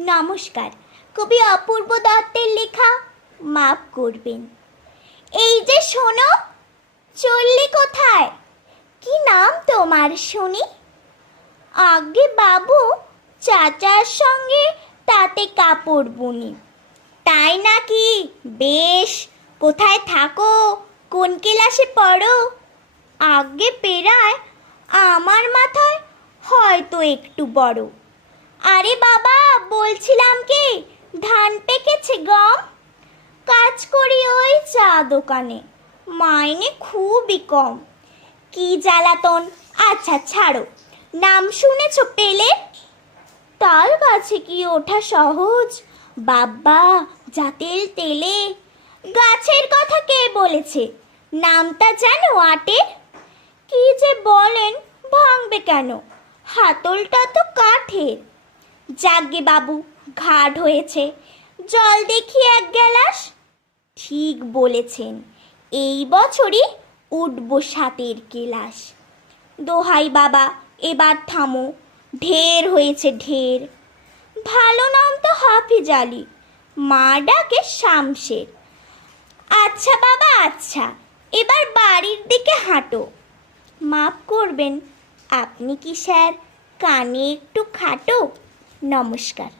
নমস্কার। কবি অপূর্ব দত্তের লেখা মাফ করবেন। এই যে শোনো, চললে কোথায়? কি নাম তোমার শুনি? আগে বাবু চাচার সঙ্গে তাতে কাপড় বুনি। তাই নাকি? বেশ, কোথায় থাকো? কোন ক্লাসে পড়ো? আগে পেরায় আমার মাথায় হয়তো একটু বড়। আরে বাবা, বলছিলাম কি? ধান পেকেছে গম? কাজ করি ওই চা দোকানে। মাইনে খুবই কম। কি জ্বালাতন? আচ্ছা ছাড়ো। নাম শুনেছ পেলে? তাল গাছে কি ওঠা সহজ? বাব্বা জাতেল তেলে গাছের কথা কে বলেছে? নামটা জানো আটের কি যে বলেন, ভাঙবে কেন? হাতলটা তো কাঠের। যাগ্গে বাবু, ঘাট হয়েছে। জল দেখি এক গ্যালাস? ঠিক বলেছেন, এই বছরই উঠবো সাতের কেলাস। দোহাই বাবা, এবার থামো, ঢের হয়েছে ঢের। ভালো নাম তো হাফিজ আলী, মা ডাকে শামশের। আচ্ছা বাবা আচ্ছা এবার বাড়ির দিকে হাঁটো। মাফ করবেন, আপনি কি স্যার কানে একটু খাটো? নমস্কার।